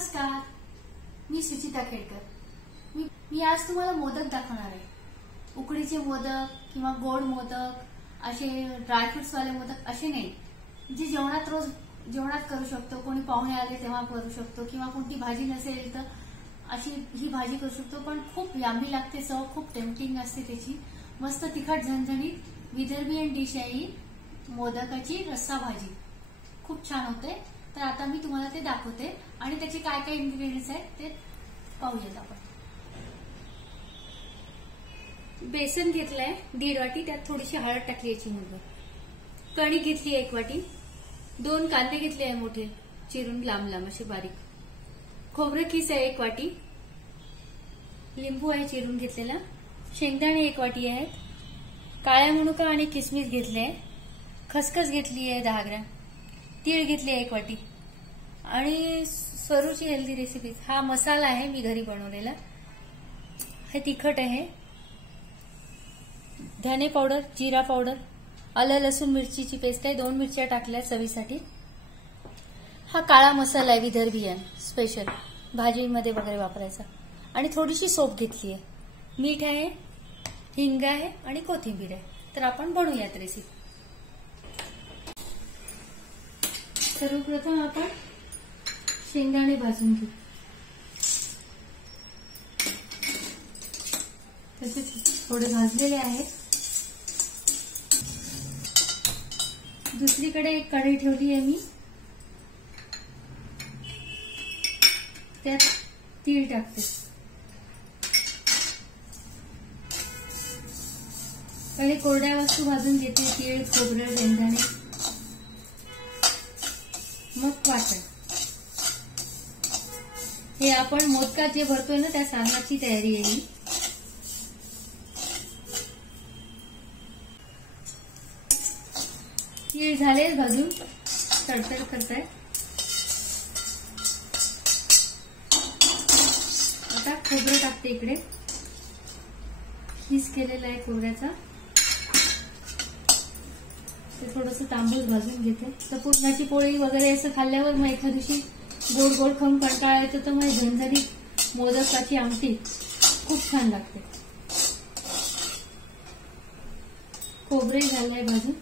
नमस्कार, मी सुचिता खेडकर। मी आज तुम्हाला मोदक दाखवणार आहे। उकडीचे मोदक किंवा गोड मोदक, असे ड्रायफ्रुट्स वाले मोदक असे नाही, जे जेवणात करू शकतो। कोणी पाहुणे आले तेव्हा करू शकतो किंवा कोणती भाजी नसेल तर अशी ही भाजी करू शकतो। पण खूप यम्मी लागते, चव खूप टेम्पटिंग असते त्याची। मस्त तिखट झणझणीत विदर्भीयन डिश आहे ही मोदकाची रस्सा भाजी, खूप छान होते। तर आता मी तुम्हाला ते दाखवते आणि त्याचे काय काय इन्ग्रेडियंट्स आहेत ते पाहूयात आपण। बेसन घेतलंय 1.5 वाटी, त्यात थोडीशी हळद टाकली याची मुग, कणिक घेतली 1 वाटी, 2 कांदे घेतले आहे मोठे चिरून लांब लांब असे बारीक, खोबरं किस आहे 1 वाटी, लिंबू आहे चिरून घेतलेला, शेंगदाणे 1 वाटी आहेत, काळ्या मनुका आणि किसमिस घेतले, खसखस घेतली आहे 10 ग्रॅम, तीळ घेतली 1 वाटी आणि स्वरूची हेल्दी रेसिपी। हा मसाला आहे मी घरी बनवलेला, हे तिखट आहे, धने पावडर, जिरा पावडर, आलं लसूण मिरचीची पेस्ट आहे, 2 मिरच्या टाकल्या चवीसाठी। हा काळा मसाला आहे विदर्भीयन स्पेशल, भाजीमध्ये वगैरे वापरायचा, आणि थोडीशी सोप घेतली आहे, मीठ आहे, हिंग आहे आणि कोथिंबीर आहे। तर आपण बनवूयात रेसिपी। सर्वप्रथम आपण शेंगदाणे भाजून घेऊ, तसे थोडे भाजलेले आहेत। दुसरीकडे एक कढई ठेवली आहे मी, त्यात तीळ टाकते। पहिले कोरड्या वस्तू भाजून घेते, तीळ, खोबरं, शेंगदाणे, मग वाटण। हे आपण मोदकात जे भरतोय ना त्या सारणाची तयारी आहे ही। तीळ झाले भाजून, तडतड करताय। आता खोबरं टाकते इकडे, किस केलेला आहे खोबऱ्याचा, ते थोडंसं तांबूस भाजून घेते। तर पुरणाची पोळी वगैरे असं खाल्ल्यावर मग एखाद दिवशी गोड गोड खाऊन कंटाळा येतो, तर मग झणझणीत मोदकाची आमटी खूप छान लागते। खोबरे झालंय भाजून,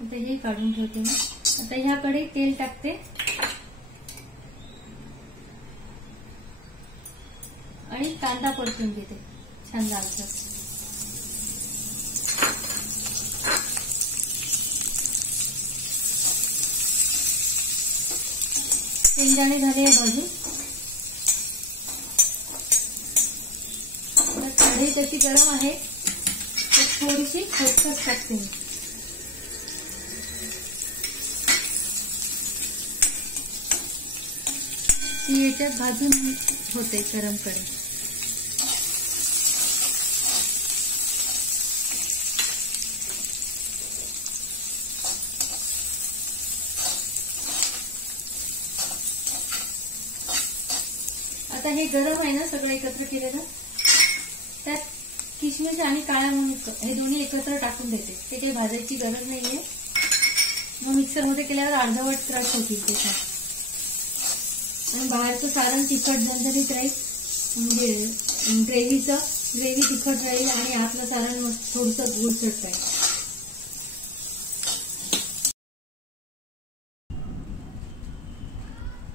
आता हे काढून ठेवते मी। आता ह्याकडे तेल टाकते आणि कांदा परतून घेते छान लालसर। शेंगदाणे झाले भाजून, कढई त्याची गरम आहे, थोडीशी खसखस टाकते मी। ती याच्यात भाजून होते गरम कढई। आता हे गरम आहे ना सगळं एकत्र केलेलं, त्यात किशमिश आणि काळा मनुका हे दोन्ही एकत्र टाकून देते। ते काही भाजायची गरज नाहीये, मग मिक्सरमध्ये केल्यावर अर्धवट क्रश होतील ते छान, आणि बाहेरचं सारण तिखट झणझणीत राहील, म्हणजे ग्रेव्ही तिखट राहील आणि आतलं सारण थोडंसं गुळसट राहील।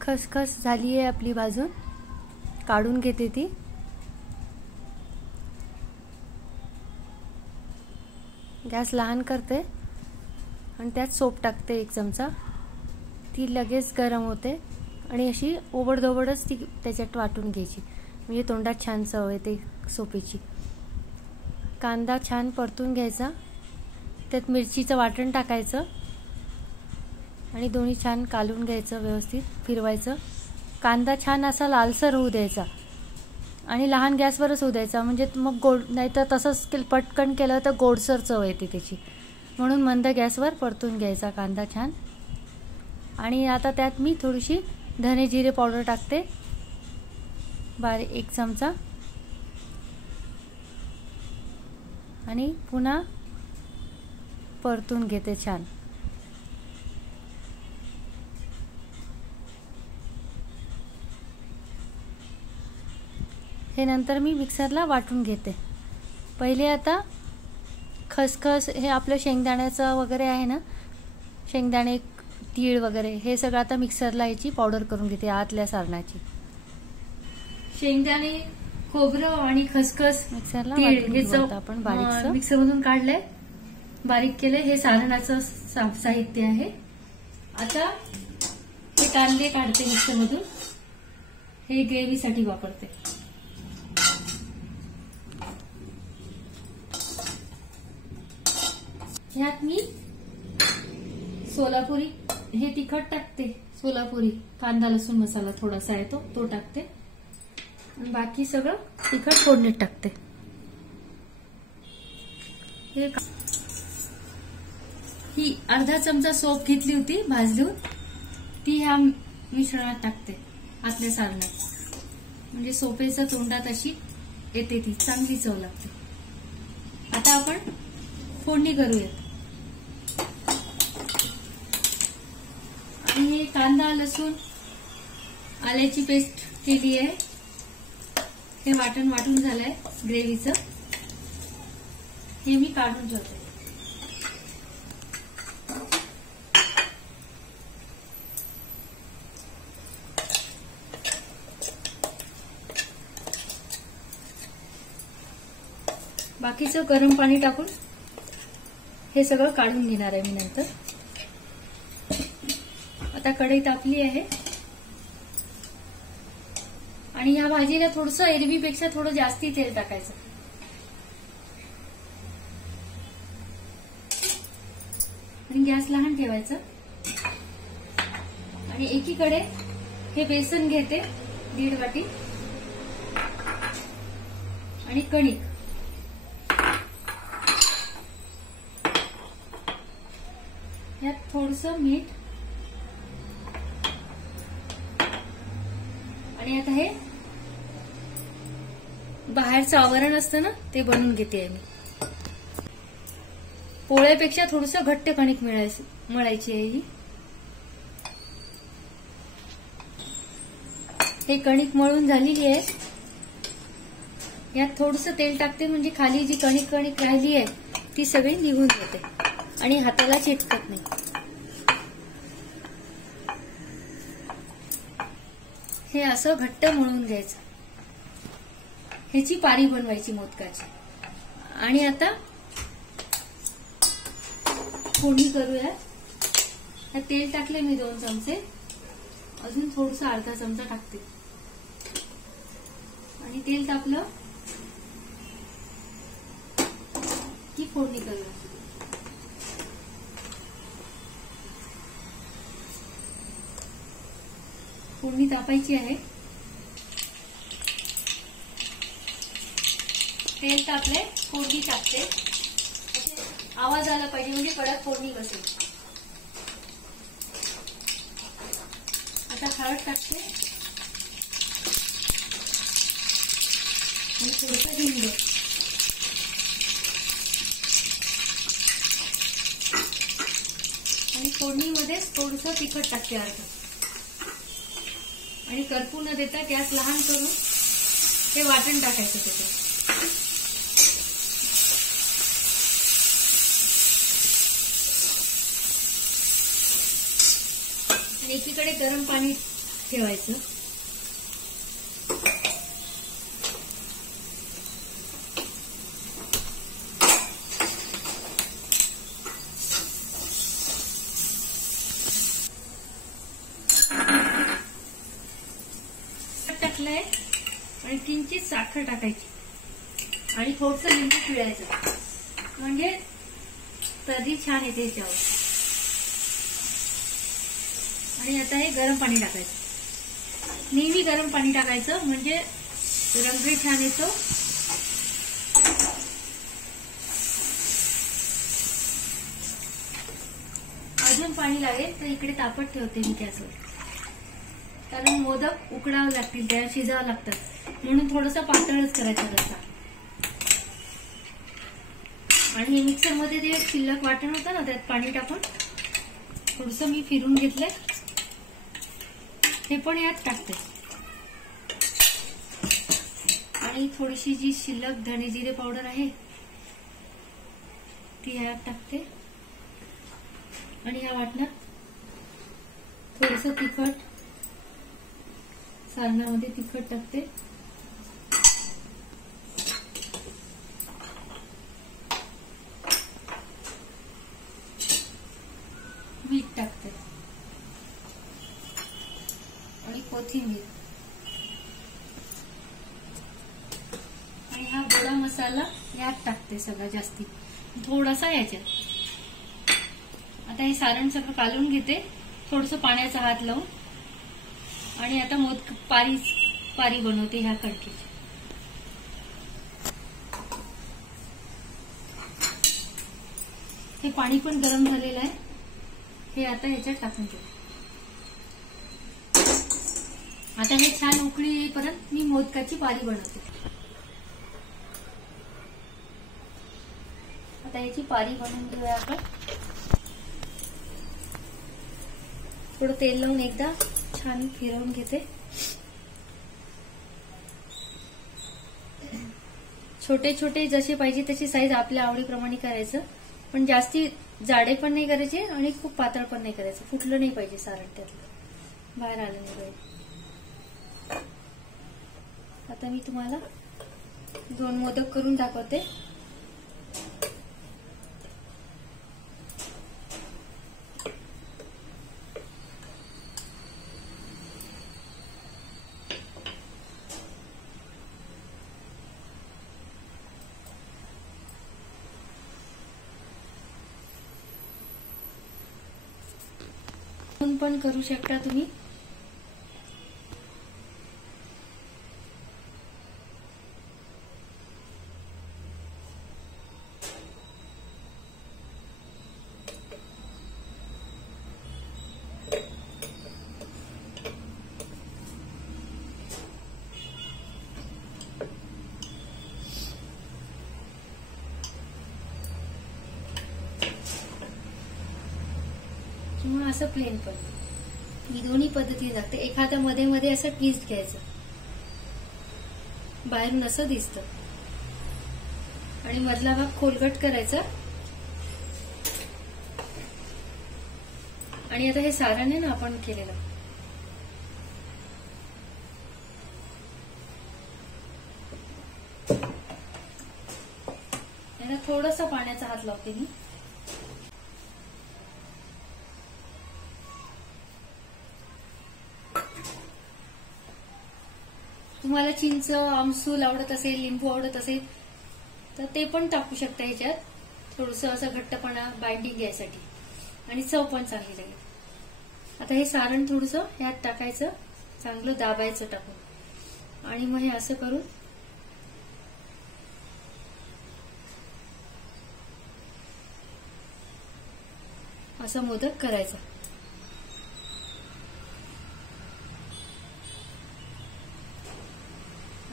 खसखस झाली आहे आपली भाजून, काढून घेते ती। गॅस लहान करते आणि त्यात सोप टाकते 1 चमचा, ती लगेच गरम होते आणि अशी ओबडधोबडच ती त्याच्यात वाटून घ्यायची, म्हणजे तोंडात छान चव येते सोपेची। कांदा छान परतून घ्यायचा, त्यात मिरचीचं वाटण टाकायचं आणि दोन्ही छान कालून घ्यायचं, व्यवस्थित फिरवायचं। कांदा छान असा लालसर होऊ द्यायचा आणि लहान गॅसवरच होऊ द्यायचा, म्हणजे मग गोड, नाहीतर तसंच पटकन केलं तर गोडसर चव येते त्याची, म्हणून मंद गॅसवर परतून घ्यायचा कांदा छान। आणि आता त्यात मी थोडीशी धने जिरे पावडर टाकते, बारीक 1 चमचा, आणि पुन्हा परतून घेते छान। हे नंतर मी मिक्सरला वाटून घेते. पहिले आता खसखस हे आपलं शेंगदाण्याचं वगैरे आहे ना, शेंगदाणे, तीळ वगैरे हे सगळं आता मिक्सरला याची पावडर करून घेते आतल्या सारणाची. शेंगदाणे, खोबरं आणि खसखस, मिक्सरला आपण बारीक मिक्सर मधून काढलंय, बारीक केलंय. हे सारणाचं साहित्य आहे. आता हे कांदे काढते मिक्सर मधून, हे ग्रेव्हीसाठी वापरते. ह्यात मी सोलापुरी हे तिखट टाकते. सोलापुरी कांदा लसूण मसाला थोडासा आहे तो टाकते. बाकी सगळं तिखट फोडणीत टाकते. ही अर्धा चमचा सोप घेतली होती भाजून, ती ह्या मिश्रणात टाकते आतल्या सारणात. म्हणजे सोपेचं तोंडात अशी येते, ती चांगली चव लागते. आता आपण फोडणी करूयात. आणि हे कांदा लसूण आल्याची पेस्ट केली आहे. हे वाटून झालंय ग्रेव्हीचं. हे मी काढून ठेवते. बाकीचं गरम पाणी टाकून हे सगळं काढून घेणार आहे मी नंतर. आता कढई तापली आहे आणि ह्या भाजीला थोडंसं एरवीपेक्षा थोडं जास्ती तेल टाकायचं. आणि गॅस लहान ठेवायचं. आणि एकीकडे हे बेसन घेते 1.5 वाटी आणि कणिक. यात थोडंसं मीठ आणि आता हे बाहेरचं आवरण असतं ना, ते बनवून घेते मी. पोळ्यापेक्षा थोडंसं घट्ट कणिक मळायची आहे ही. हे कणिक मळून झालेली आहे. यात थोडंसं तेल टाकते, म्हणजे खाली जी कणिक राहिली आहे ती सगळी निघून जाते आणि हाताला चिटकत नाही. हे असं घट्ट मळून घ्यायचं. ह्याची पारी बनवायची मोदकाची. आणि आता फोडणी करूया. तेल टाकले मी 2 चमचे, अजून थोडंसं अर्धा चमचा टाकते. आणि तेल तापलं की फोडणी करूया. फोडणी तापायची आहे. तेल टाकले, फोडणी टाकते. आवाज आला पाहिजे म्हणजे कडक फोडणी बसेल. आता हळद टाकते आणि थोडंसं हिंग. आणि फोडणीमध्येच थोडंसं तिखट टाकते अर्ध. आणि करपू न देता गॅस लहान करून हे वाटण टाकायचं त्याच्यात. आणि एकीकडे गरम पाणी ठेवायचं. टाकलंय आणि किंचित साखर टाकायची आणि थोडंसं लिंबू पिळायचं, म्हणजे तर्री छान येते याच्यावर. आणि आता हे गरम पाणी टाकायचं. नेहमी गरम पाणी टाकायचं, म्हणजे रंग छान येतो. अजून पाणी लागेल तर इकडे तापत ठेवते मी गॅसवर, कारण मोदक उकडावे लागतील, त्या शिजावं लागतात, म्हणून थोडंसं पातळच करायचं रस्सा. आणि हे मिक्सर मध्ये ते शिल्लक वाटण होतं ना, त्यात पाणी टाकून थोडंसं मी फिरून घेतलंय. हे पण यात टाकते आणि आणि थोडीशी जी शिल्लक धणे जिरे पावडर आहे ती ह्यात टाकते आणि ह्या वाटणात थोडस तिखट, सारणामध्ये तिखट टाकते, मीठ टाकते आणि कोथिंबीर आणि हा गोडा मसाला यात टाकते सगळा जास्ती थोडासा याच्यात. आता हे सारण सगळं कालून घेते थोडस पाण्याचा हात लावून आणि आता मोदक पारी बनवते ह्या कणकेची. हे पाणी पण गरम झालेलं आहे, हे आता ह्याच्यात टाकून घेते. आता हे छान उकळी येईपर्यंत मी मोदकाची पारी बनवते. आता याची पारी बनवून घेऊया आपण. थोडं तेल लावून एकदा छान फिरवून घेते. छोटे छोटे जसे पाहिजे तशी साईज आपल्या आवडीप्रमाणे करायचं, पण जास्ती जाडे पण नाही करायचे आणि खूप पातळ पण नाही करायचं. फुटलं नाही पाहिजे सारण, त्यातलं बाहेर आलं नाही पाहिजे. आता मी तुम्हाला 2 मोदक करून दाखवते. पण करू शकता तुम्ही. किंवा असं प्लेन पण, मी दोन्ही पद्धतीने लागते. एखाद्या मध्ये मध्ये असं ट्विस्ट घ्यायचं, बाहेरून असं दिसतं आणि मधला भाग खोलगट करायचा. आणि आता हे सारण आहे ना आपण केलेलं, याला थोडासा पाण्याचा हात लावते मी. तुम्हाला चिंच, आमसूल आवडत असेल, लिंबू आवडत असेल तर ते पण टाकू शकता ह्याच्यात, थोडस असं घट्टपणा बाइंडिंग घ्यायसाठी आणि चव पण चांगली लागेल. आता हे सारण थोडस ह्यात टाकायचं, चांगलं दाबायचं टाकून आणि मग हे असं करून असं मोदक करायचा.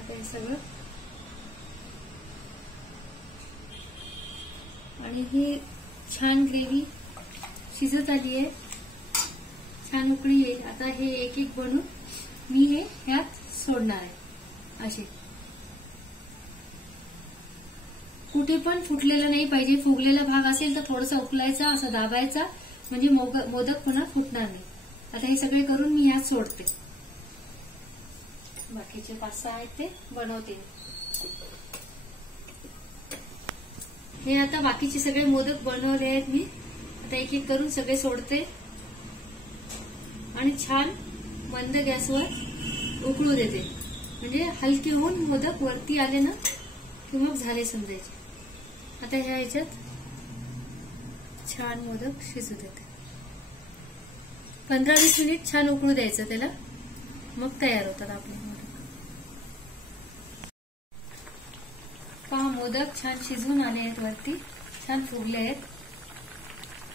हे सगळं आणि ही छान ग्रेव्ही शिजत आली आहे, छान उकळी येईल. आता हे एक एक बनवून मी हे ह्यात सोडणार आहे. असे कुठे पण फुटलेलं नाही पाहिजे. फुगलेला भाग असेल तर थोडासा उकलायचा, असं दाबायचा, म्हणजे मोदक पुन्हा फुटणार नाही. आता हे सगळे करून मी ह्यात सोडते. बाकीचे 5-6 आहेत ते बनवते. हे आता बाकीचे सगळे मोदक बनवले आहेत मी. आता एक एक करून सगळे सोडते आणि छान मंद गॅसवर उकळू देते, म्हणजे हलके होऊन मोदक वरती आले ना की मग झाले समजायचे. आता ह्या ह्याच्यात छान मोदक शिजू देते. 15-20 मिनिट छान उकळू द्यायचं त्याला, मग तयार होतात आपले मोदक. पहा मोदक छान शिजून आले आहेत, वरती छान फुगले आहेत.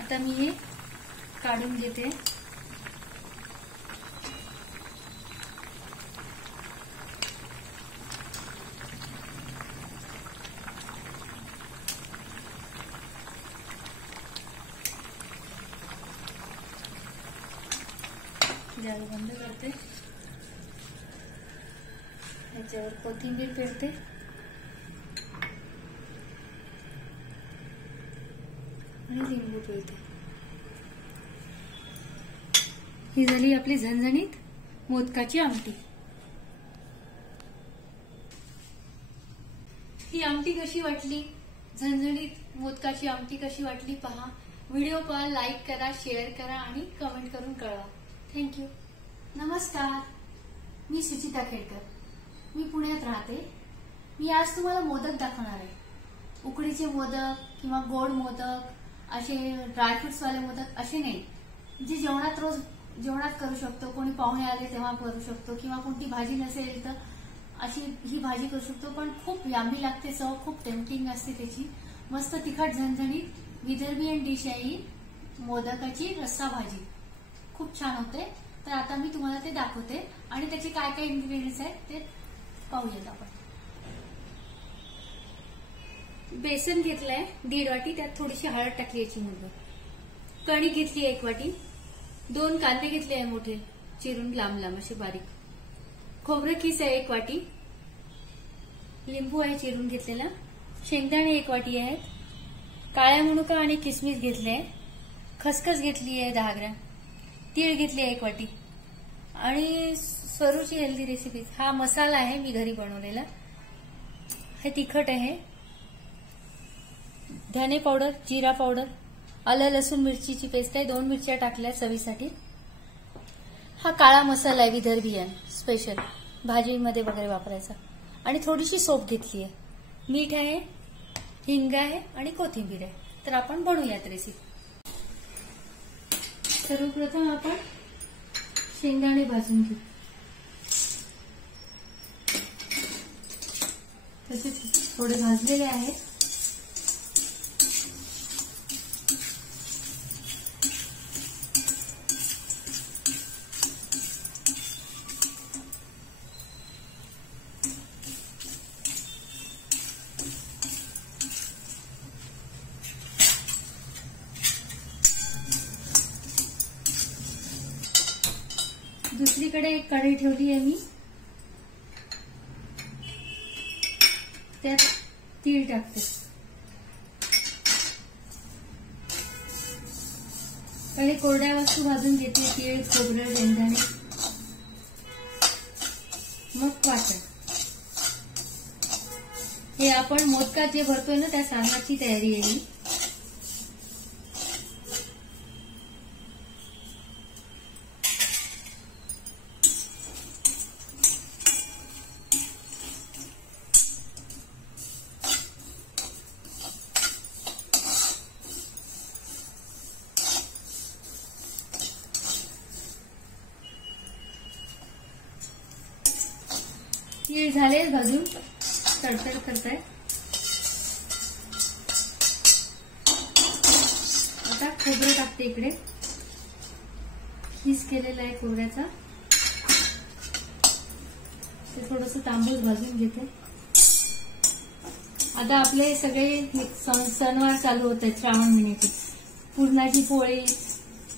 आता मी हे काढून घेते. गॅस बंद करते. याच्यावर कोथिंबीर पिळते आणि लिंबू पिळते. ही झाली आपली झणझणीत मोदकाची आमटी. ही आमटी कशी वाटली, झणझणीत मोदकाची आमटी कशी वाटली पहा. व्हिडिओ पहा, लाईक करा, शेअर करा आणि कमेंट करून कळवा. थँक्यू. नमस्कार, मी सुचिता खेडकर. मी पुण्यात राहते. मी आज तुम्हाला मोदक दाखवणार आहे. उकडीचे मोदक किंवा गोड मोदक, असे ड्रायफ्रुट्स वाले मोदक असे नाही, जे जेवणात रोज जेवणात करू शकतो. कोणी पाहुणे आले तेव्हा करू शकतो किंवा कोणती भाजी नसेल तर अशी ही भाजी करू शकतो. पण खूप यामी लागते, चव खूप टेम्पटिंग असते त्याची. मस्त तिखट झणझणीत विदर्भीयन डिश आहे ही मोदकाची रस्सा भाजी. खूप छान होते. तर आता मी तुम्हाला ते दाखवते आणि त्याचे काय काय इन्ग्रेडियंट्स आहेत ते पाहूयात आपण. बेसन घेतलंय 1.5 वाटी, त्यात थोडीशी हळद टाकली याची मध्ये. कणिक घेतली 1 वाटी. 2 कांदे घेतले आहे मोठे चिरून लांब लांब असे बारीक. खोबरं खीस आहे 1 वाटी. लिंबू आहे चिरून घेतलेला. शेंगदाणे 1 वाटी आहेत. काळ्या मनुका आणि किसमिस घेतले. खसखस घेतली आहे 10 ग्रॅम. तीळ घेतली 1 वाटी. आणि स्वरूची हेल्दी रेसिपी. हा मसाला आहे मी घरी बनवलेला. हे तिखट आहे. धने पावडर, जिरा पावडर, आलं लसूण मिरचीची पेस्ट आहे. 2 मिरच्या टाकल्या चवीसाठी. हा काळा मसाला आहे विदर्भीयन स्पेशल, भाजीमध्ये वगैरे वापरायचा. आणि थोडीशी सोप घेतली आहे. मीठ आहे, हिंग आहे आणि कोथिंबीर आहे. तर आपण बनवूयात रेसिपी. सर्वप्रथम आपण शेंगदाणे भाजून घेऊ. तसेच थोडे भाजलेले आहेत. दुसरीकडे एक कढई ठेवली आहे मी. त्यात तीळ टाकते. पहिले कोरड्या वस्तू भाजून घेते. तीळ, खोबरं, शेंगदाणे, मग वाटण. हे आपण मोदकात जे भरतोय ना त्या सारणाची तयारी आहे. तीळ झाले भाजून, तडतड करताय. आता खोबरं टाकते इकडे. खीस केलेला आहे खोबऱ्याचा. ते थोडंसं तांबूस भाजून घेते. आता आपले सगळे सणवार चालू होत आहेत श्रावण महिन्याचे. पुरणाची पोळी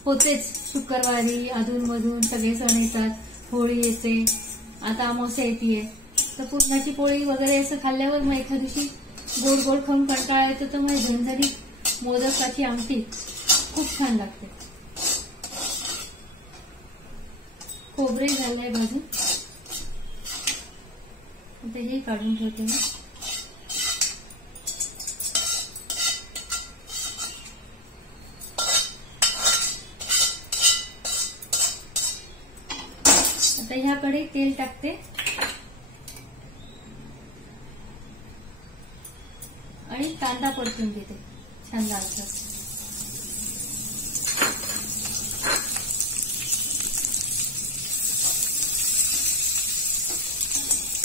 होतेच शुक्रवारी, अधूनमधून सगळे सण येतात. होळी येते, आता अमावस्या येते. तर पुरणाची पोळी वगैरे असं खाल्ल्यावर मग एखाद दिवशी गोड गोड खाऊन कंटाळा येतो. तर मग झणझणीत मोदकाची आमटी खूप छान लागते. खोबरे झालंय भाजून. आता हे काढून ठेवते मी. आता ह्याकडे तेल टाकते आणि कांदा परतून घेते छान लालसर.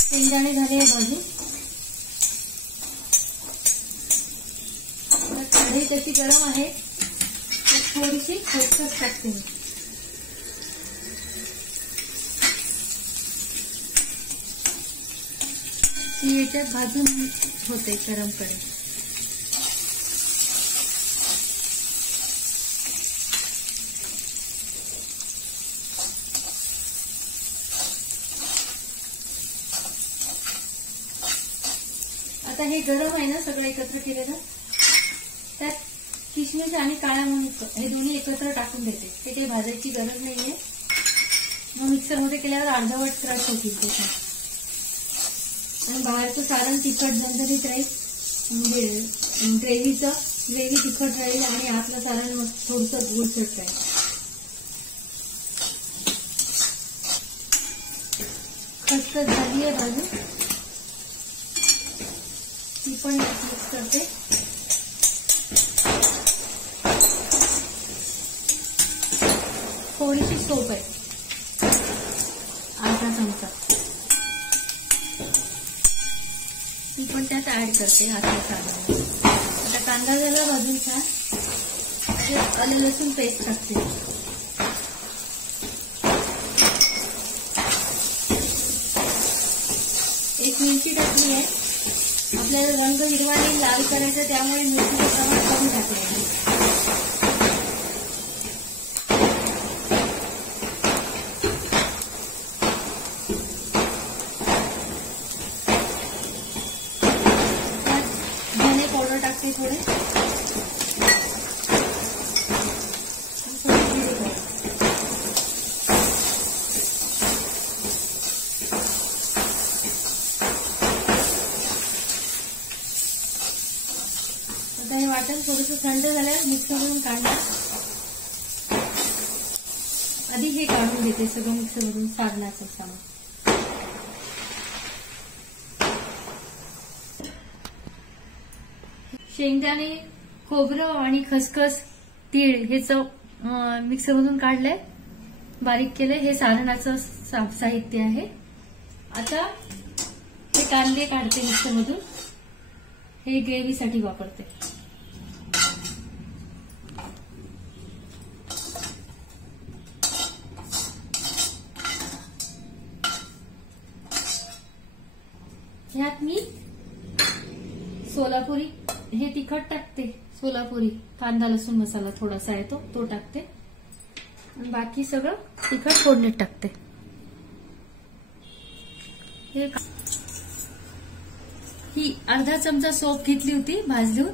शेंगदाणे झाले भाजून. कढई त्याची गरम आहे. थोडीशी खसखस टाकते मी. ती याच्यात भाजून होते गरम कढई. आता हे गरम आहे ना सगळं एकत्र केलेलं, त्यात किशमिश आणि काळा मनुका हे दोन्ही एकत्र टाकून देते. ते काही भाजायची गरज नाहीये. मग मिक्सरमध्ये केल्यावर अर्धवट क्रश होतील ते. आणि बाहेरचं सारण तिखट झणझणीत राहील, म्हणजे ग्रेव्ही तिखट राहील आणि आतलं सारण थोडंसं गुळसट राहील. खसखस झाली आहे भाजून, ती पण मिक्स करते. थोडीशी सोप आहे, अर्धा चमचा, ती पण त्यात ऍड करते आतल्या सारणाला. आता कांदा झाला भाजून छान, आलं लसूण पेस्ट टाकते. एक मिरची टाकली आहे. आपल्याला रंग हिरवा आणि लाल करायचा, त्यामुळे मिरचीचं प्रमाण कमी टाकलं आहे. धने पावडर टाकते थोडे, आता हे वाटण थोडंसं थंड झाल्यावर मिक्सरमधून काढणार. आधी हे काढून देते सगळं मिक्सरमधून सारणाचं सामान. शेंगदाणे, खोबरं आणि खसखस, तीळ हेच मिक्सरमधून काढलंय, बारीक केलंय. हे सारणाचं साहित्य आहे. आता हे कांदे काढते मिक्सरमधून, हे ग्रेव्हीसाठी वापरते. ह्यात मी सोलापुरी हे तिखट टाकते. सोलापुरी कांदा लसूण मसाला थोडासा आहे तो टाकते. आणि बाकी सगळं तिखट फोडणीत टाकते. ही अर्धा चमचा सोप घेतली होती भाजून,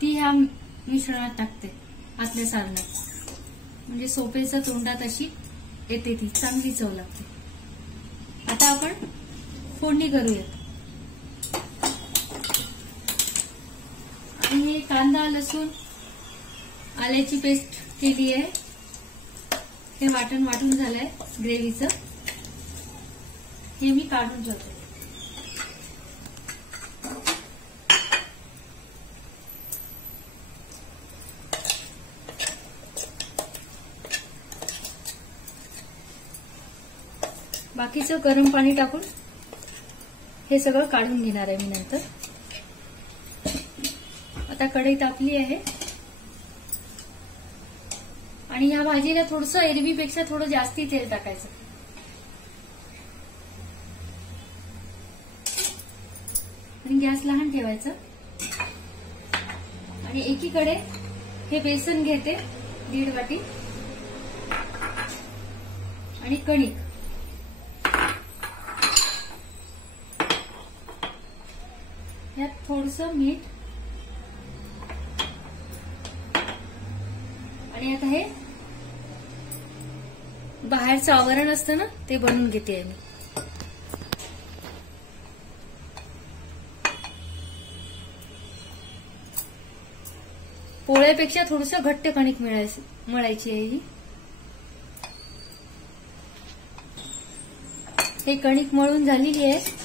ती ह्या मिश्रणात टाकते आतल्या सारणात. म्हणजे सोपेच्या तोंडात अशी येते, ती चांगली चव लागते. आता आपण फोडणी करूयात. आणि हे कांदा लसूण आल्याची पेस्ट केली आहे. हे वाटून झालंय ग्रेव्हीचं, हे मी काढून ठेवते. बाकीचं गरम पाणी टाकून हे सगळं काढून घेणार आहे मी नंतर. आता कढई तापली आहे आणि ह्या भाजीला थोडंसं एरवीपेक्षा थोडं जास्ती तेल टाकायचं. आणि गॅस लहान ठेवायचा. आणि एकीकडे हे बेसन घेते 1.5 वाटी आणि कणिक. यात थोडंसं मीठ आणि आता हे बाहेरचं आवरण असतं ना, ते बनवून घेते मी. पोळ्यापेक्षा थोडंसं घट्ट कणिक मळायची आहे ही. हे कणिक मळून झालेली आहे.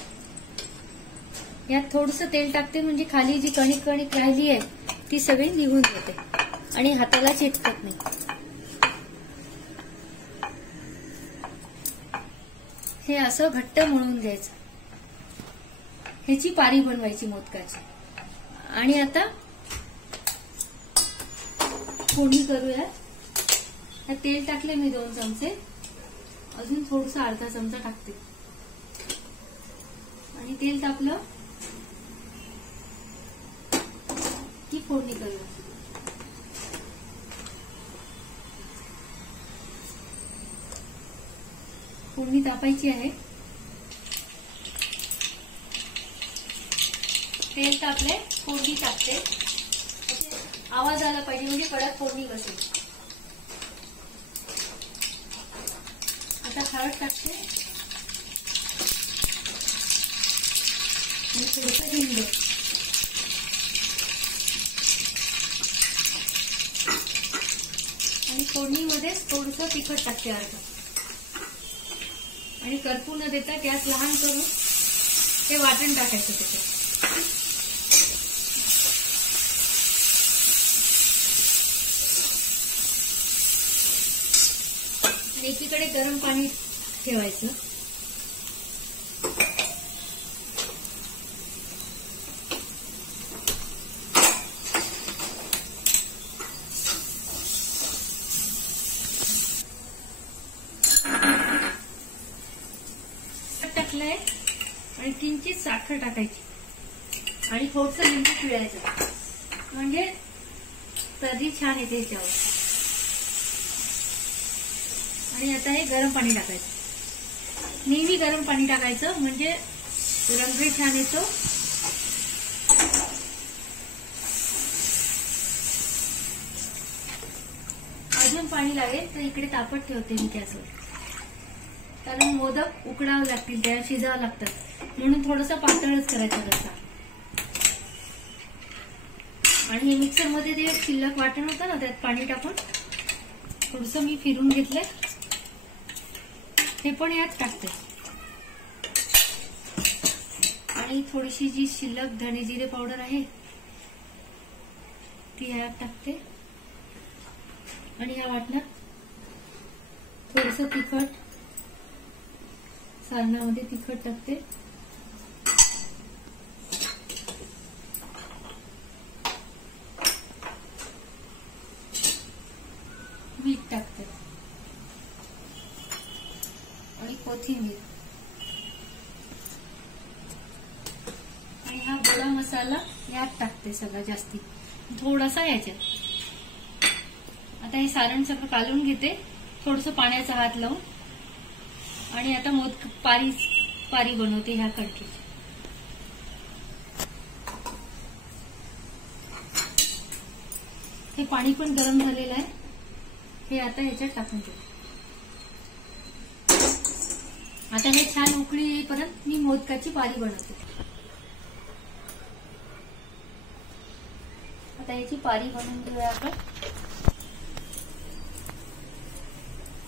यात थोडंसं तेल टाकते, म्हणजे खाली जी कणिक राहिली आहे ती सगळी निघून जाते आणि हाताला चिटकत नाही. हे असं घट्ट मळून घ्यायचं. ह्याची पारी बनवायची मोदकाची. आणि आता फोडणी करूया. तेल टाकले मी 2 चमचे, अजून थोडंसं अर्धा चमचा टाकते. आणि तेल तापलं की फोडणी करूया. फोडणी तापायची आहे. तेल तापले, फोडणी टाकते. आवाज आला पाहिजे म्हणजे कडक फोडणी बसेल. आता हळद टाकते आणि थोडंसं हिंग. आणि फोडणीमध्येच थोडंसं तिखट टाकते अर्ध. आणि करपू न देता गॅस लहान करून ते वाटण टाकायचं त्याच्यात. एकीकडे गरम पाणी ठेवायचं. टाकलंय आणि किंचित साखर टाकायची आणि थोडंसं लिंबू पिळायचं म्हणजे तर्री छान येते याच्यावर. आणि आता हे गरम पाणी टाकायचं. नेहमी गरम पाणी टाकायचं म्हणजे रंग छान येतो. अजून पाणी लागेल तर इकडे तापत ठेवते मी गॅसवर, कारण मोदक उकडावं लागतील, त्या शिजावं लागतात, म्हणून थोडंसं पातळच करायचं रस्सा. आणि हे मिक्सर मध्ये जे शिल्लक वाटण होतं ना त्यात पाणी टाकून थोडंसं मी फिरून घेतलंय. हे पण यात टाकते. आणि थोडीशी जी शिल्लक धणे जिरे पावडर आहे ती यात टाकते. आणि या वाटणात थोडंसं तिखट, सारणामध्ये तिखट टाकते. मीठ टाकते आणि कोथिंबीर. आणि हा गोडा मसाला यात टाकते सगळा जास्ती, थोडासा याच्यात. आता हे सारण सगळं कालून घेते थोडंसं पाण्याचा हात लावून. आणि आता मोदक पारी बनवते ह्या कणकेची. हे पाणी पण गरम झालेलं आहे, हे आता ह्याच्यात टाकून देते. आता हे छान उकळी येईपर्यंत मी मोदकाची पारी बनवते. आता याची पारी बनवून घेऊया आपण.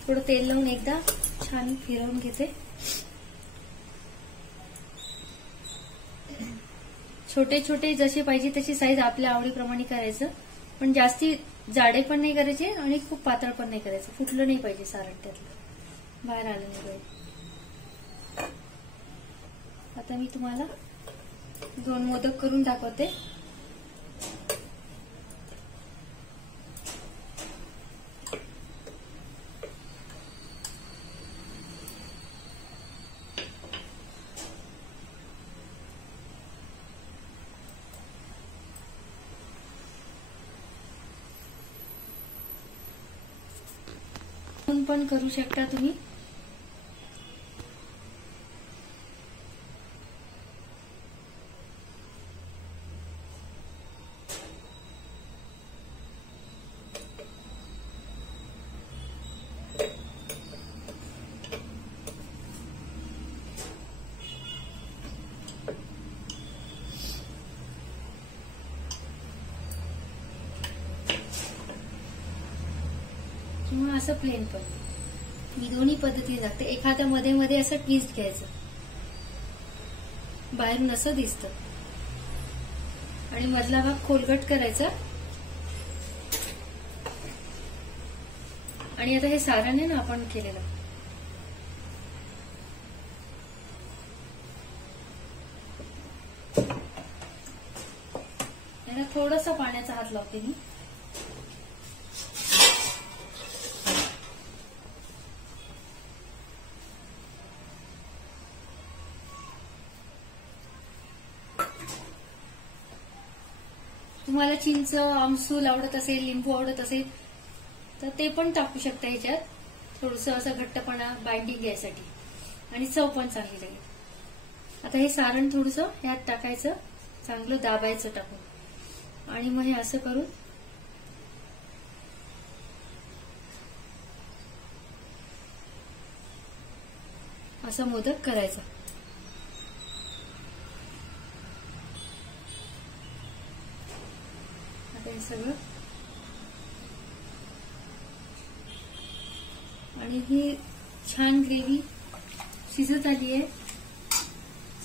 थोडं तेल लावून एकदा छान फिरवून घेते. छोटे छोटे जसे पाहिजे तशी साईज आपल्या आवडीप्रमाणे करायचं, पण जास्ती जाडे पण नाही करायचे आणि खूप पातळ पण नाही करायचं. फुटलं नाही पाहिजे सारण, त्यातलं बाहेर आलं नाही पाहिजे. आता मी तुम्हाला 2 मोदक करून दाखवते. पण करू शकता तुम्ही. किंवा असं प्लेन पण, मी दोन्ही पद्धती दाखवते. एखाद्या मध्ये मध्ये असं ट्विस्ट घ्यायचं, बाहेरून असं दिसतं, आणि मधला भाग खोलगट करायचा. आणि आता हे सारण आहे ना आपण केलेलं, याला थोडासा पाण्याचा हात लावते मी. तुम्हाला चिंच, आमसूल आवडत असेल, लिंबू आवडत असेल तर ते पण टाकू शकता ह्याच्यात, थोडंसं असं घट्टपणा बाइंडिंग घ्यायसाठी, आणि चव पण चांगली लागेल. आता हे सारण थोडंसं ह्यात टाकायचं चांगलं दाबायचं टाकून आणि मग हे असं करून असा मोदक करायचा. आता हे सगळं आणि ही छान ग्रेव्ही शिजत आली आहे,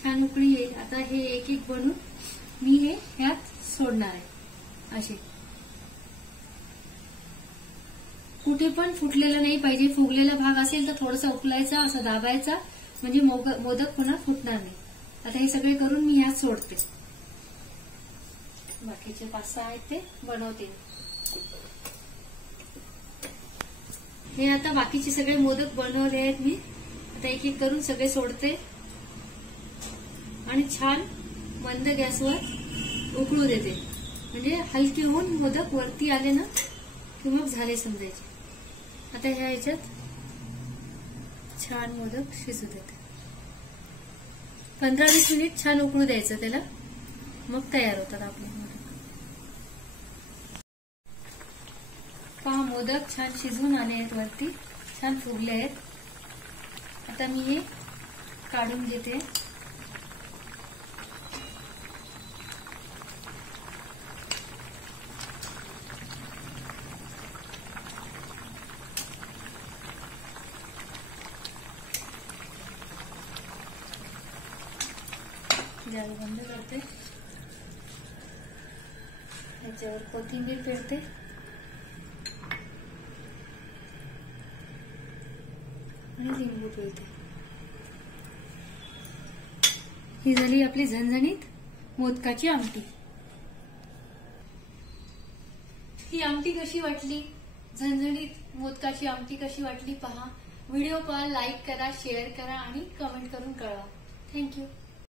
छान उकळी येईल. आता हे एक एक बनवून मी हे ह्यात सोडणार आहे. असे कुठे पण फुटलेलं नाही पाहिजे. फुगलेला भाग असेल तर थोडासा उकलायचा, असा दाबायचा, म्हणजे मोदक पुन्हा फुटणार नाही. आता हे सगळे करून मी ह्यात सोडते. बाकीचे 5-6 आहेत ते बनवते. हे आता बाकीचे सगळे मोदक बनवले आहेत मी. आता एक एक करून सगळे सोडते आणि छान मंद गॅसवर उकळू देते. म्हणजे हलके होऊन मोदक वरती आले ना की मग झाले समजायचे. आता ह्या ह्याच्यात छान मोदक शिजू देते. 15-20 मिनिट छान उकळू द्यायचं त्याला, मग तयार होतात आपले मोदक. पहा मोदक छान शिजून आले आहेत, वरती छान फुगले आहेत. आता मी हे काढून घेते. गॅस बंद करते. याच्यावर कोथिंबीर पेरते आणि लिंबू पिळते. ही झाली आपली झणझणीत मोदकाची आमटी. ही आमटी कशी वाटली, झणझणीत मोदकाची आमटी कशी वाटली पहा. व्हिडिओ लाईक करा, शेअर करा आणि कमेंट करून कळवा. थँक्यू.